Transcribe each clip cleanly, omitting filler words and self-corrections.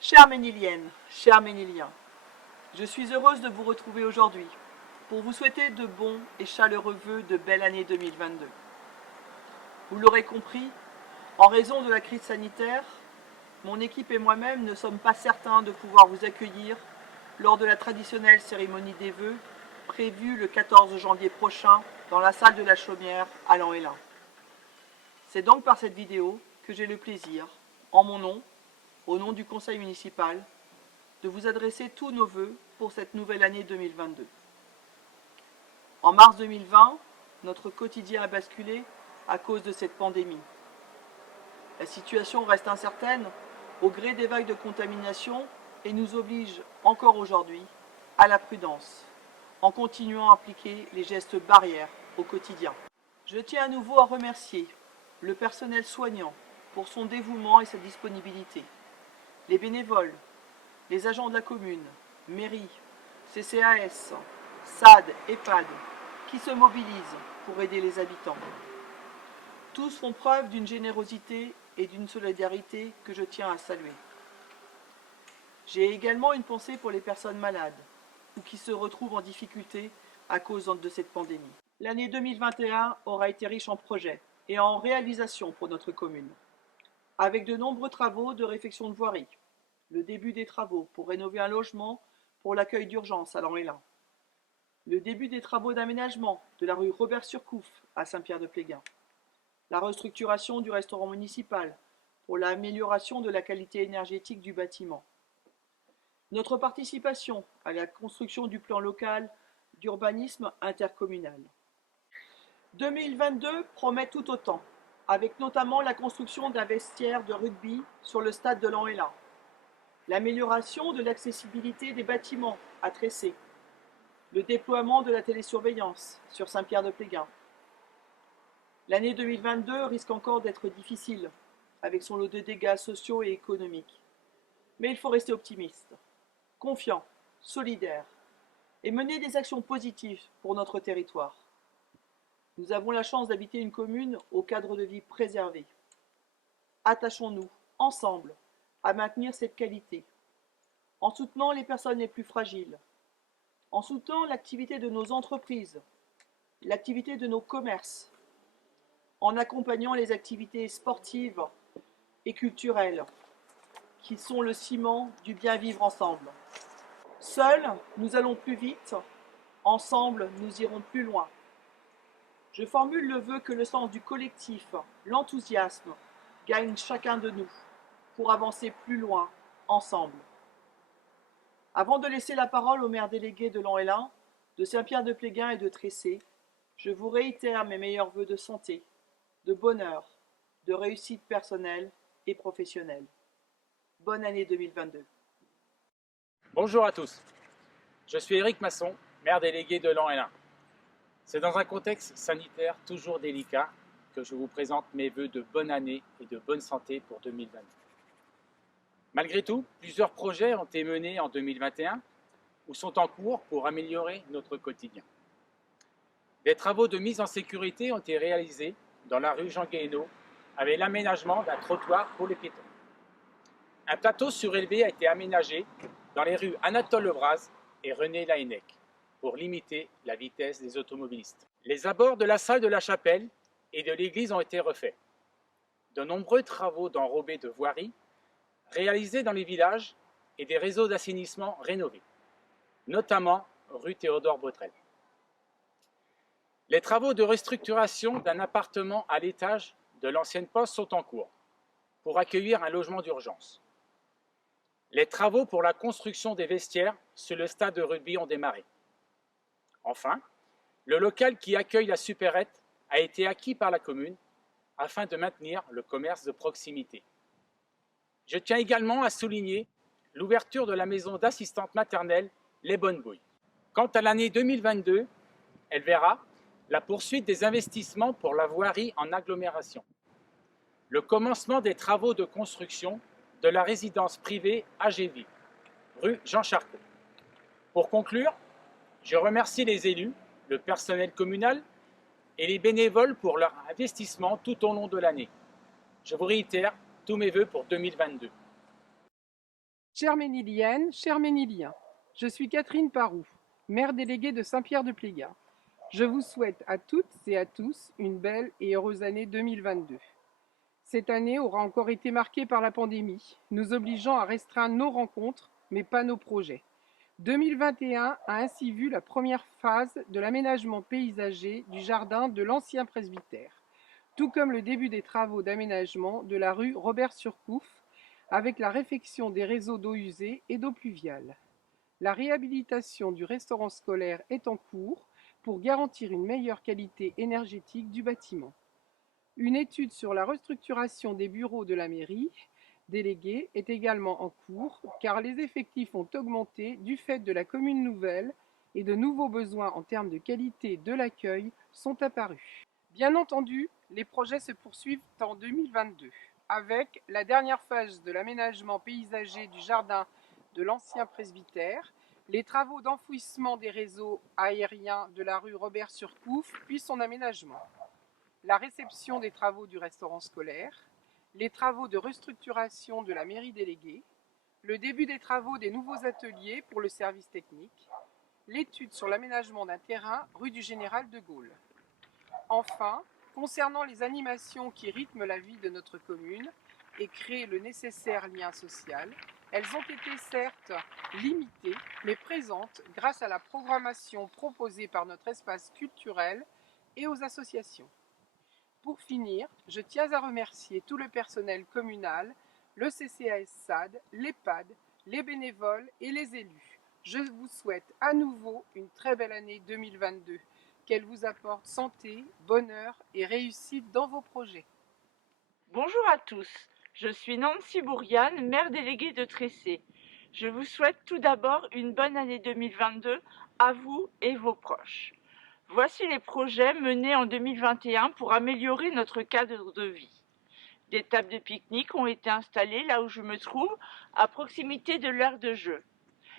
Chère Ménilienne, chers Méniliens, je suis heureuse de vous retrouver aujourd'hui pour vous souhaiter de bons et chaleureux vœux de belle année 2022. Vous l'aurez compris, en raison de la crise sanitaire, mon équipe et moi-même ne sommes pas certains de pouvoir vous accueillir lors de la traditionnelle cérémonie des vœux prévue le 14 janvier prochain dans la salle de la Chaumière à Lan-Hélin. C'est donc par cette vidéo que j'ai le plaisir, en mon nom, au nom du conseil municipal, de vous adresser tous nos vœux pour cette nouvelle année 2022. En mars 2020, notre quotidien a basculé à cause de cette pandémie. La situation reste incertaine au gré des vagues de contamination et nous oblige encore aujourd'hui à la prudence, en continuant à appliquer les gestes barrières au quotidien. Je tiens à nouveau à remercier le personnel soignant pour son dévouement et sa disponibilité, les bénévoles, les agents de la commune, mairie, CCAS, SAD, EHPAD, qui se mobilisent pour aider les habitants. Tous font preuve d'une générosité et d'une solidarité que je tiens à saluer. J'ai également une pensée pour les personnes malades ou qui se retrouvent en difficulté à cause de cette pandémie. L'année 2021 aura été riche en projets et en réalisations pour notre commune, avec de nombreux travaux de réfection de voirie, le début des travaux pour rénover un logement pour l'accueil d'urgence à Lan-Hélin, le début des travaux d'aménagement de la rue Robert-Surcouf à Saint-Pierre-de-Pléguin, la restructuration du restaurant municipal pour l'amélioration de la qualité énergétique du bâtiment, notre participation à la construction du plan local d'urbanisme intercommunal. 2022 promet tout autant, avec notamment la construction d'un vestiaire de rugby sur le stade de Lan-Hélin, l'amélioration de l'accessibilité des bâtiments à Tressé, le déploiement de la télésurveillance sur Saint-Pierre-de-Pléguin. L'année 2022 risque encore d'être difficile, avec son lot de dégâts sociaux et économiques. Mais il faut rester optimiste, confiant, solidaire, et mener des actions positives pour notre territoire. Nous avons la chance d'habiter une commune au cadre de vie préservé. Attachons-nous, ensemble, à maintenir cette qualité, en soutenant les personnes les plus fragiles, en soutenant l'activité de nos entreprises, l'activité de nos commerces, en accompagnant les activités sportives et culturelles, qui sont le ciment du bien vivre ensemble. Seuls, nous allons plus vite, ensemble, nous irons plus loin. Je formule le vœu que le sens du collectif, l'enthousiasme, gagne chacun de nous pour avancer plus loin, ensemble. Avant de laisser la parole aux maires délégués de Lan-Hélin, de Saint-Pierre-de-Pléguin et de Tressé, je vous réitère mes meilleurs vœux de santé, de bonheur, de réussite personnelle et professionnelle. Bonne année 2022. Bonjour à tous, je suis Éric Masson, maire délégué de Lan-Hélin. C'est dans un contexte sanitaire toujours délicat que je vous présente mes vœux de bonne année et de bonne santé pour 2022. Malgré tout, plusieurs projets ont été menés en 2021 ou sont en cours pour améliorer notre quotidien. Des travaux de mise en sécurité ont été réalisés dans la rue Jean Guéhenno avec l'aménagement d'un trottoir pour les piétons. Un plateau surélevé a été aménagé dans les rues Anatole Lebras et René Laennec pour limiter la vitesse des automobilistes. Les abords de la salle de la chapelle et de l'église ont été refaits. De nombreux travaux d'enrobés de voirie réalisés dans les villages et des réseaux d'assainissement rénovés, notamment rue Théodore Botrel. Les travaux de restructuration d'un appartement à l'étage de l'ancienne poste sont en cours pour accueillir un logement d'urgence. Les travaux pour la construction des vestiaires sur le stade de rugby ont démarré. Enfin, le local qui accueille la supérette a été acquis par la commune afin de maintenir le commerce de proximité. Je tiens également à souligner l'ouverture de la maison d'assistante maternelle Les Bonnes Bouilles. Quant à l'année 2022, elle verra la poursuite des investissements pour la voirie en agglomération, le commencement des travaux de construction de la résidence privée AGV, rue Jean Charcot. Pour conclure, je remercie les élus, le personnel communal et les bénévoles pour leur investissement tout au long de l'année. Je vous réitère tous mes vœux pour 2022. Chère Ménilienne, chers Méniliens, je suis Catherine Parou, maire déléguée de Saint-Pierre-de-Plégat. Je vous souhaite à toutes et à tous une belle et heureuse année 2022. Cette année aura encore été marquée par la pandémie, nous obligeant à restreindre nos rencontres, mais pas nos projets. 2021 a ainsi vu la première phase de l'aménagement paysager du jardin de l'ancien presbytère, tout comme le début des travaux d'aménagement de la rue Robert-Surcouf, avec la réfection des réseaux d'eau usée et d'eau pluviale. La réhabilitation du restaurant scolaire est en cours pour garantir une meilleure qualité énergétique du bâtiment. Une étude sur la restructuration des bureaux de la mairie déléguée est également en cours car les effectifs ont augmenté du fait de la commune nouvelle et de nouveaux besoins en termes de qualité de l'accueil sont apparus. Bien entendu, les projets se poursuivent en 2022 avec la dernière phase de l'aménagement paysager du jardin de l'ancien presbytère, les travaux d'enfouissement des réseaux aériens de la rue Robert-Surcouf puis son aménagement, la réception des travaux du restaurant scolaire, les travaux de restructuration de la mairie déléguée, le début des travaux des nouveaux ateliers pour le service technique, l'étude sur l'aménagement d'un terrain rue du Général de Gaulle. Enfin, concernant les animations qui rythment la vie de notre commune et créent le nécessaire lien social, elles ont été certes limitées, mais présentes grâce à la programmation proposée par notre espace culturel et aux associations. Pour finir, je tiens à remercier tout le personnel communal, le CCAS SAD, l'EHPAD, les bénévoles et les élus. Je vous souhaite à nouveau une très belle année 2022. Qu'elle vous apporte santé, bonheur et réussite dans vos projets. Bonjour à tous, je suis Nancy Bourriane, maire déléguée de Tressé. Je vous souhaite tout d'abord une bonne année 2022 à vous et vos proches. Voici les projets menés en 2021 pour améliorer notre cadre de vie. Des tables de pique-nique ont été installées là où je me trouve, à proximité de l'aire de jeu.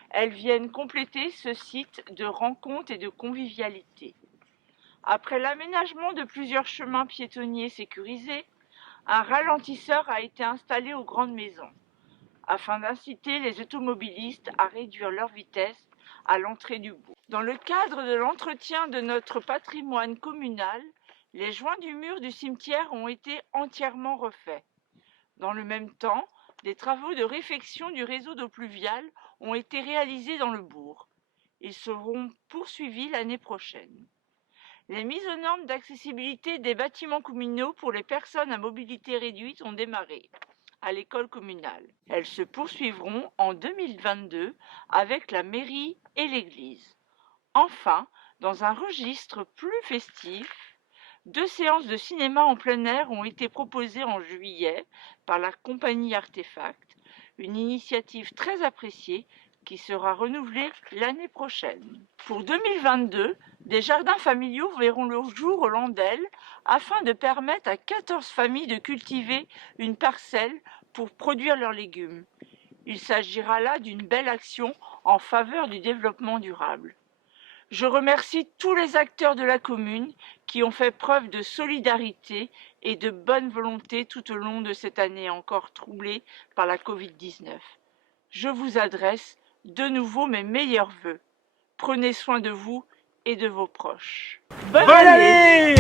Elles viennent compléter ce site de rencontre et de convivialité. Après l'aménagement de plusieurs chemins piétonniers sécurisés, un ralentisseur a été installé aux grandes maisons, afin d'inciter les automobilistes à réduire leur vitesse à l'entrée du bourg. Dans le cadre de l'entretien de notre patrimoine communal, les joints du mur du cimetière ont été entièrement refaits. Dans le même temps, des travaux de réfection du réseau d'eau pluviale ont été réalisés dans le bourg. Ils seront poursuivis l'année prochaine. Les mises aux normes d'accessibilité des bâtiments communaux pour les personnes à mobilité réduite ont démarré à l'école communale. Elles se poursuivront en 2022 avec la mairie et l'église. Enfin, dans un registre plus festif, 2 séances de cinéma en plein air ont été proposées en juillet par la compagnie Artefact, une initiative très appréciée qui sera renouvelée l'année prochaine. Pour 2022, des jardins familiaux verront le jour au Landel afin de permettre à 14 familles de cultiver une parcelle pour produire leurs légumes. Il s'agira là d'une belle action en faveur du développement durable. Je remercie tous les acteurs de la commune qui ont fait preuve de solidarité et de bonne volonté tout au long de cette année encore troublée par la Covid-19. Je vous adresse de nouveau mes meilleurs vœux. Prenez soin de vous et de vos proches. Bonne année!